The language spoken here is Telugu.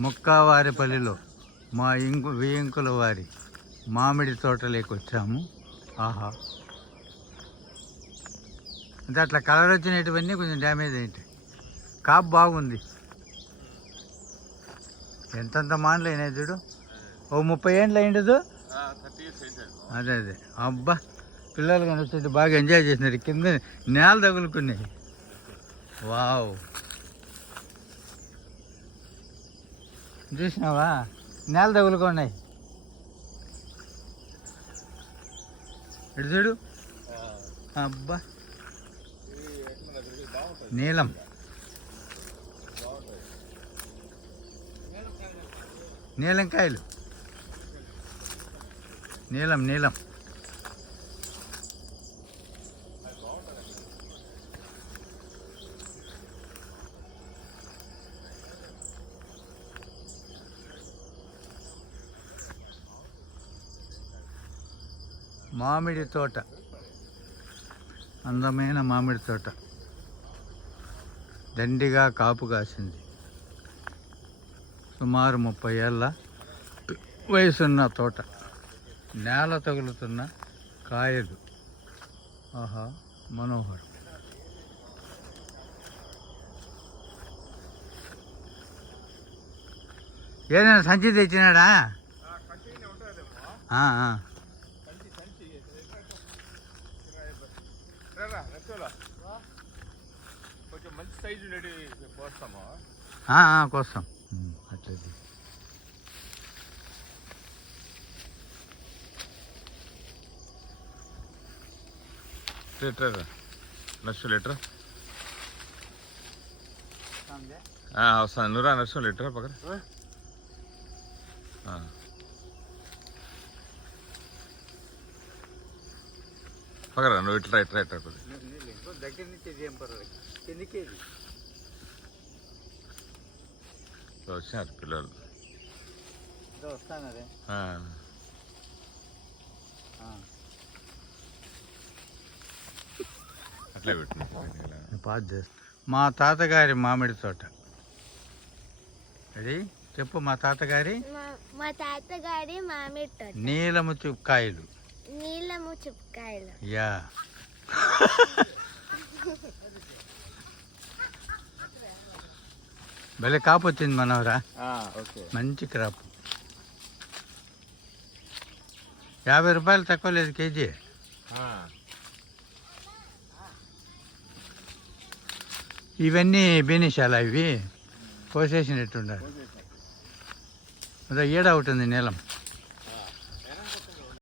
ముక్కావారిపల్లిలో మా ఇంకు వేయింకుల వారి మామిడి తోటలోకి వచ్చాము ఆహా. అంటే అట్లా కలర్ వచ్చినటువన్నీ కొంచెం డ్యామేజ్ అయింది కాపు బాగుంది. ఎంతంత మాటలు అయినాయి చూడు. ఓ ముప్పై ఏండ్లు అయిండదు అదే అదే. అబ్బా పిల్లలు కనిపిస్తుంటే బాగా ఎంజాయ్ చేసినారు కింద నేల తగులుకున్నాయి. వావ్. చూసినావా? నేల తగులుకున్నాయి ఇటు చూడు. అబ్బా. నీలం. నీలం కాయలు. నీలం నీలం. మామిడి తోట. అందమైన మామిడి తోట. దండిగా కాపు కాసింది. సుమారు ముప్పై ఏళ్ళ వయసున్న తోట. నేల తగులుతున్న కాయలు. ఆహా మనోహరం. ఏదైనా సంచి తెచ్చినాడా? కొంచెం మంచి సైజు ఉండేది పోస్తాము ఆ, ఆ, కోసం ఉమ్, అట్లది లీటర్ నర్సు లీటర్ వస్తాను నూరా నర్సు లీటర్ పక్కన పక్కన నువ్వు ఇట్లా ఇట్లా ఇట్లా కొద్ది దగ్గర నుంచి ఏం పర్వాలేదు వచ్చినారు పిల్లలు. ఆ. అట్లే పెట్టిన. పాస్ చేస్తా. మా తాతగారి మామిడి తోట. అది చెప్పు మా తాతగారి? మా- తాతగారి మామిడి తోట. నీలము చుక్కాయలు నీళ్ళము చుక్కాయలు యా భలే కాపు వచ్చింది మనవరా ఓకే మంచి క్రాప్ యాభై రూపాయలు తక్కువ లేదు కేజీ ఇవన్నీ బెనిషాలా ఇవి కోసేసినట్టుండాలి అదే ఏడ ఒకటి ఉంది నీలం